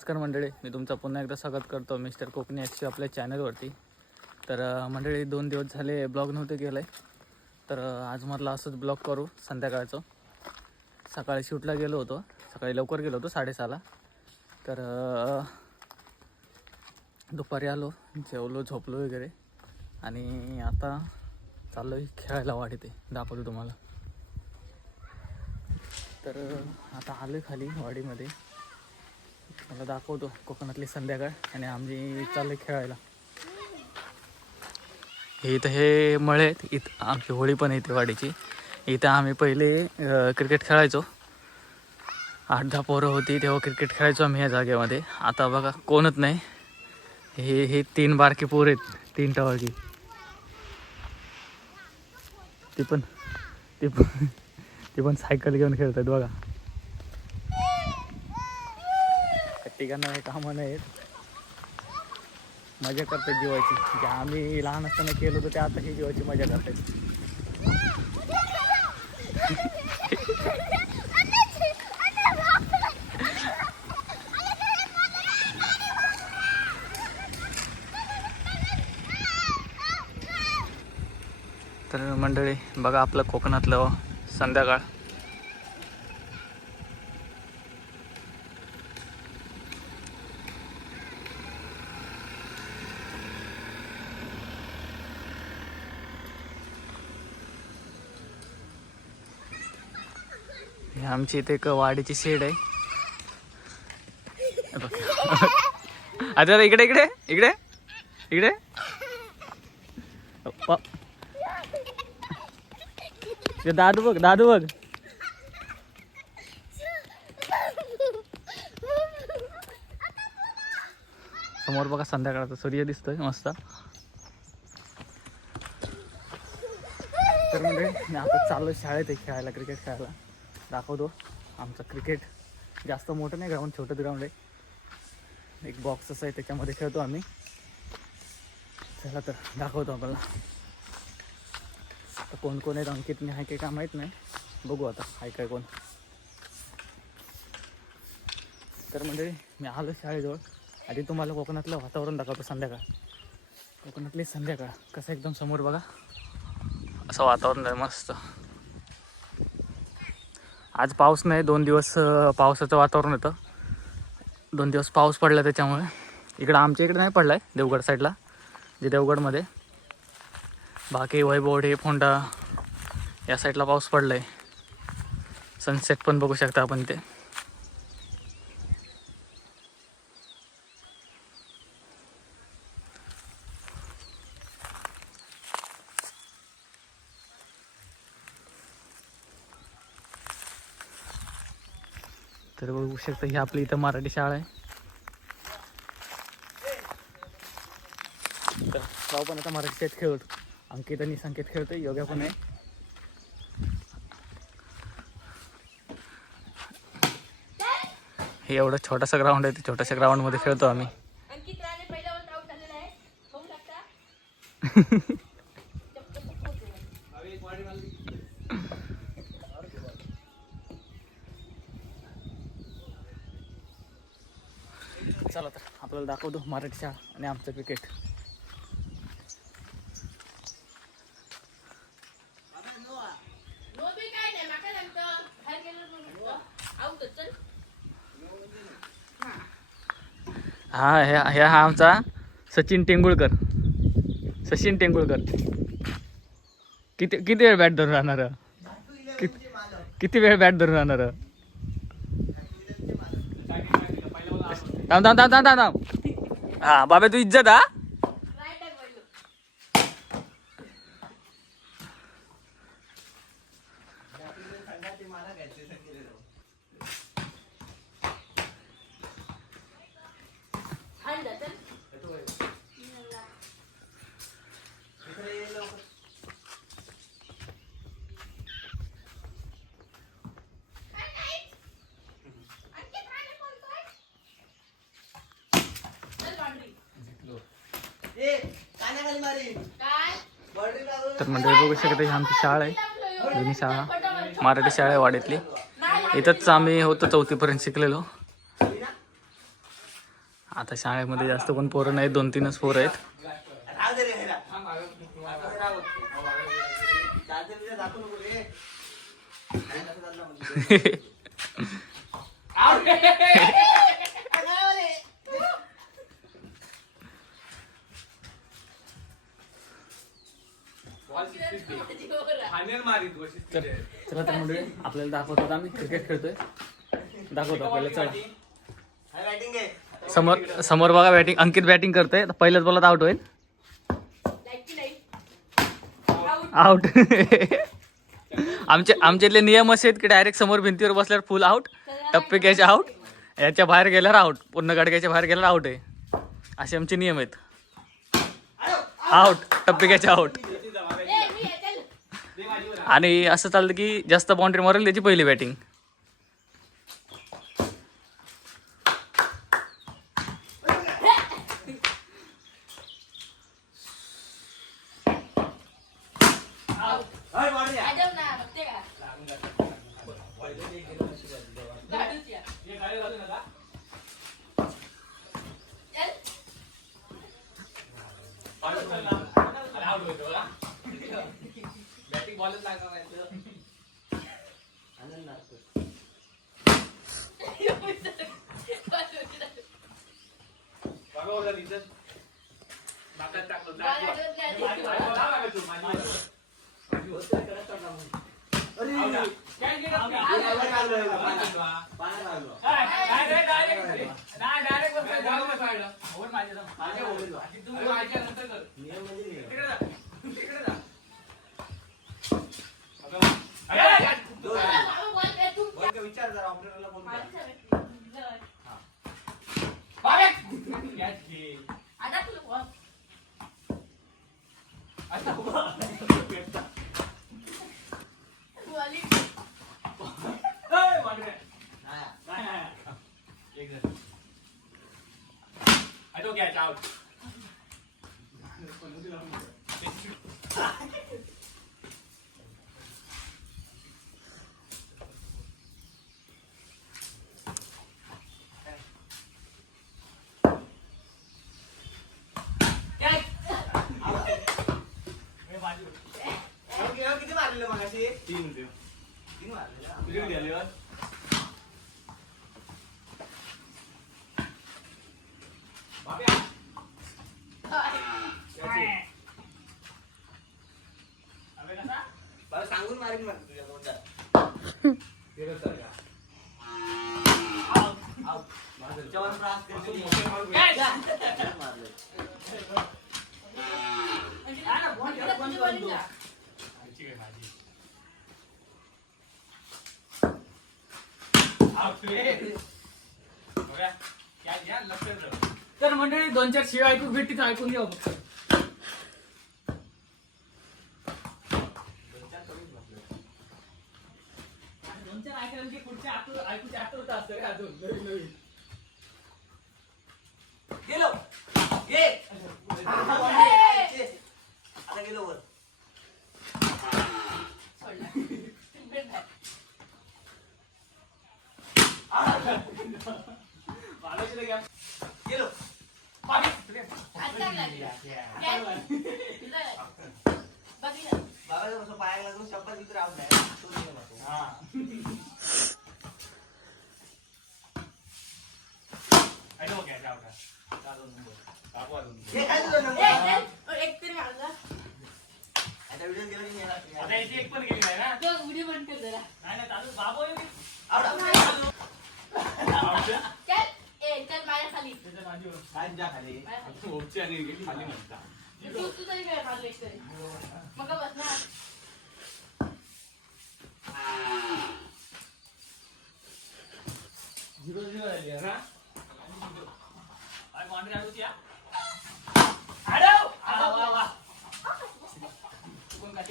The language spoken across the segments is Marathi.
नमस्कार मंडळी, मी तुमचं पुन्हा एकदा स्वागत करतो मिस्टर कोकणी एक्स आपल्या चॅनलवरती. तर मंडळी 2 दिवस झाले ब्लॉग नव्हते केलं तर आज म्हटलं असंच ब्लॉग करू संध्याकाळचं. सकाळी शूटला गेलो होतो, सकाळी लवकर गेलो होतो 6:30ला. तर दुपारी आलो, जेवलो, झोपलो वगैरे आणि आता चाललो आहे खेळायला वाढीत आहे, दाखवतो तुम्हाला. तर आता आलो आहे खाली वाडीमध्ये, मला दाखवतो कोकणातली संध्याकाळ आणि आम्ही चाललो खेळायला. इथं हे मळे आहेत, इथं आमची होळी पण येते वाडीची. इथं आम्ही पहिले क्रिकेट खेळायचो, 8-10 पोरं होती तेव्हा क्रिकेट खेळायचो आम्ही या जागेमध्ये. आता बघा कोणच नाही. हे 3 बारके पोर आहेत, 3 टवाळकी. ती पण सायकल घेऊन खेळतात बघा. ठिकाणं हे कामं नाहीत, मजा करतात जीवाची. जे आम्ही लहान असताना केलं होतं ते आता ही जीवाची मजा करतात. तर मंडळी बघा आपलं कोकणातलं संध्याकाळ. आमची इथे एक वाडीची शेड आहे. आता इकडे इकडे इकडे इकडे दादू बघ, दादू बघ. समोर बघा संध्याकाळचा सूर्य दिसतोय मस्त. तर म्हणजे मी आता चाललो शाळेत खेळायला, क्रिकेट खेळायला. दाखवतो आमचं क्रिकेट. जास्त मोठं नाही ग्राउंड, छोटं ग्राउंड आहे. एक बॉक्सच आहे, त्याच्यामध्ये खेळतो आम्ही. चला तर दाखवतो आपल्याला. तर कोण कोण आहेत, अंकित नाही आहे काही का माहीत नाही, बघू आता आहे काय कोण. तर म्हणजे मी आलो शाळेजवळ. आधी तुम्हाला कोकणातलं वातावरण दाखवतो संध्याकाळ. कोकणातली संध्याकाळ कसं एकदम समोर बघा, असं वातावरण आहे मस्त. आज पाऊस नाही, 2 दिवस पावसाचं वातावरण होतं. 2 दिवस पाऊस पडला त्याच्यामुळे. इकडं आमच्या इकडे नाही पडला आहे, देवगड साईडला, जे देवगडमध्ये. बाकी वैभववाडी, फोंडा या साईडला पाऊस पडला आहे. सनसेट पण बघू शकता आपण ते. तर बघू शकता ही आपली इथं मराठी शाळा आहे. तर भाऊ पण आता मराठी शाळेत खेळतो. अंकित आणि संकेत खेळतोय, योग्य पण आहे. हे एवढं छोटासा ग्राउंड आहे, छोट्याशा ग्राउंडमध्ये खेळतो आम्ही. चला तर आपल्याला दाखवतो मराठी शाळा आणि आमचं क्रिकेट. हा आमचा सचिन तेंडुलकर. किती वेळ बॅट धरून राहणार, किती वेळ बॅट धरून राहणार. थांब. हा बाबा तू इज्जत हा. तर मंडळी बघू शकता ही आमची शाळा आहे, जुनी शाळा, मराठी शाळा आहे वाडीतली. इथंच आम्ही होतो 4थी पर्यंत शिकलेलो. आता शाळेमध्ये जास्त कोण पोरं नाहीत, 2-3च पोरं आहेत. चला तर मंडळी, आपल्याला दाखवतो, आम्ही क्रिकेट खेळतोय, दाखवतो आपल्याला. चला समोर समोर बघा बॅटिंग, अंकित बॅटिंग करतोय. पहिल्याच बॉलात आउट होईल. आउट. आमच्यातले नियम असे आहेत की डायरेक्ट समोर भिंतीवर बसल्यावर फुल आउट, टप्पे घ्यायचे आउट, याच्या बाहेर गेल्यावर आउट, पूर्ण गाडग्याच्या बाहेर गेल्यावर आउट आहे. असे आमचे नियम आहेत. आउट, टप्पे घ्यायचे आउट. आणि असं चालतं की जास्त बाउंड्री मारेल त्याची पहिली बॅटिंग. विचार जरा ऑपरेटरला बोल. किती मारलेलं मगाशी? 3 मारलेलं. सांगून मारेन मग तुझ्या तोंडात. तर मंडळी 2-4 शिव ऐकू भेटते तर ऐकून घ्या फक्त. 2-4 ऐकायला की पुढच्या ऐकूचे आठवत असतं का अजून नवीन नवीन. गेलो ये आता गेलो वर. गेलो बाबा पायाला लागून शपथ इतर आउट नाही.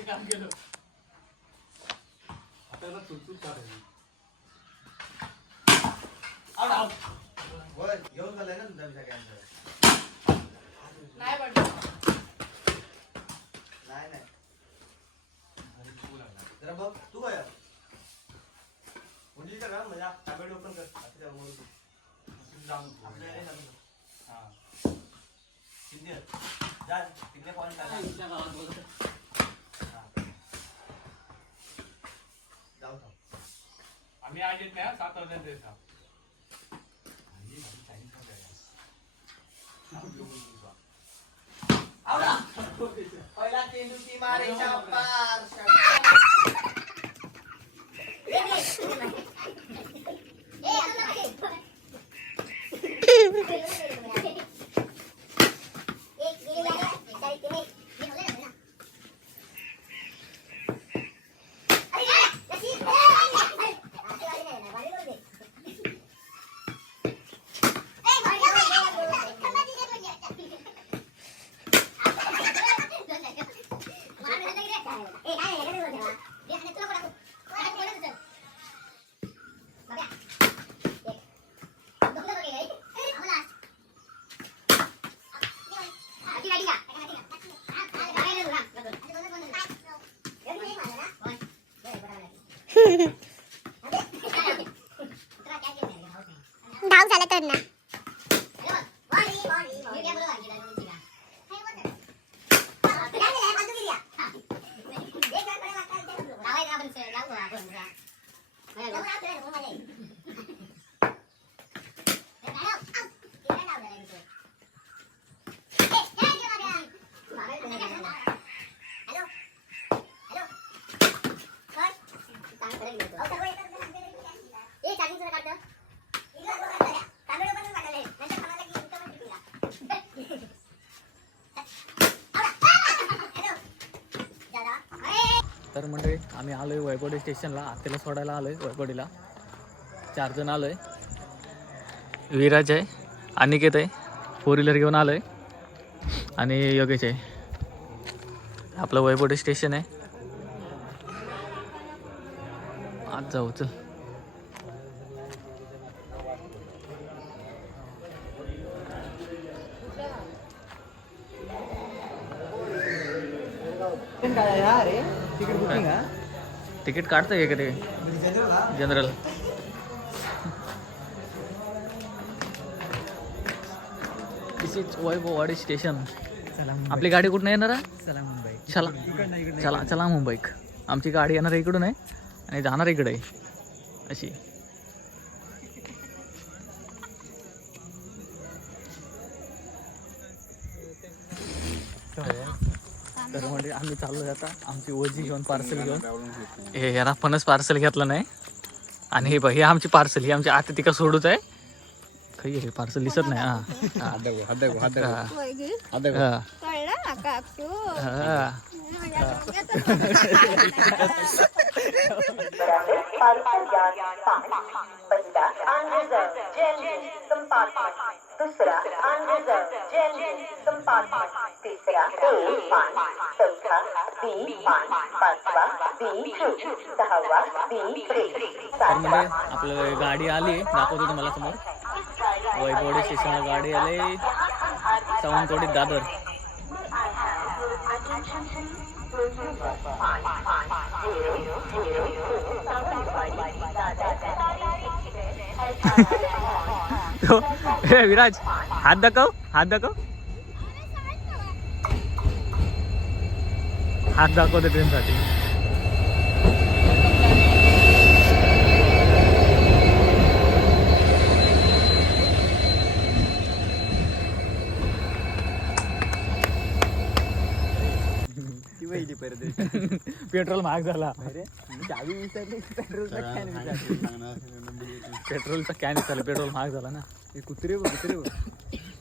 काम केलं आपल्याला चुलचूल काढायची. घेऊन झालंय ना तुमच्या सगळ्यांचं. नाही जरा बघ तू काय म्हणजे का म्हणजे टॅबलेट ओपन कर. आपल्याला शिंदे जा तिकडे पॉईंट आला जाऊ आम्ही आज येत नाही 7 वाजता येतो. पहिला चेंडूची मारेच्या पार धाव झाला तर ना तर म्हणजे आम्ही आलो आहे वैभवडी स्टेशनला. आत्याला सोडायला आलो आहे वैभवडीला. 4 जण आलो आहे. विराज आहे, अनिकेत आहे, 4 व्हीलर घेऊन आलो आहे आणि योगेश आहे. आपलं वैभवडी स्टेशन आहे. आज जाऊ चल. तिकीट काढतोय का ते general? This is Vaibhavwadi station. आपली गाडी कुठून येणार आहे? चला चला चला मुंबई. आमची गाडी येणार आहे इकडून आहे आणि जाणार इकडे आहे अशी. तर म्हणजे आम्ही चाललो आता आमची ओजी घेऊन पार्सल घेऊन. हे याला फणस पार्सल घेतलं नाही आणि हे बघ हे आमची पार्सल ही आमची आता तिका सोडूच आहे. काही हे पार्सल दिसत नाही. दूसरा अनरिजर्व जेनरल कंपार्टमेंट, तीसरा ए पान, चौथा बी पान, पाचवा बी फ्रूट, सहावा बी फ्रूट, तर म्हणजे आपलं गाडी आली दाखवतो तुम्हाला समोर. वैभवडी स्टेशनला गाडी आली. सावंतवाडीत दादर. हे विराज हात दाखव, हात दाखव, हात दाखवते ट्रेनसाठी. पेट्रोल महाग झाला. पेट्रोलचा कॅन विचारलं. पेट्रोल महाग झाला ना. कुत्रे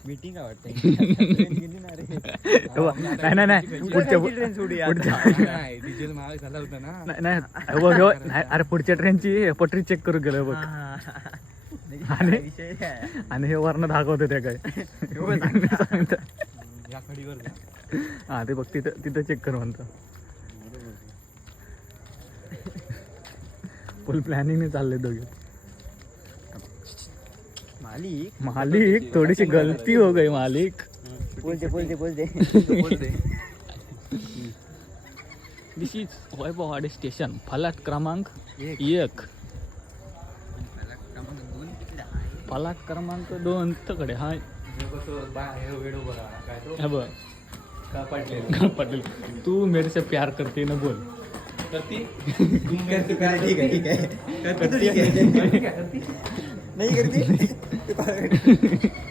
मीटिंग वाटते. नाही नाही डिझेल महाग झाला होता ना. नाही अरे पुढच्या ट्रेनची पटरी चेक करू गेलो बघ. आणि हे वर्ण दाखवते त्या काय या खडीवर. हा ते बघ तिथं तिथं चेक कर म्हणतो. फुल प्लॅनिंग चालले दोघे. मालिक थोड़ी सी गलती हो गई मालिक. बोलते दिस इज वैभववाडी स्टेशन. फलाट क्रमांक 1. फलाट क्रमांक 2 तकडे. हा वेडो बघा काय तो हा बघ का पाटले पटेल तू मेरे से प्यार करते ना बोल करती ठीक आहे ठीक आहे करती नाही करते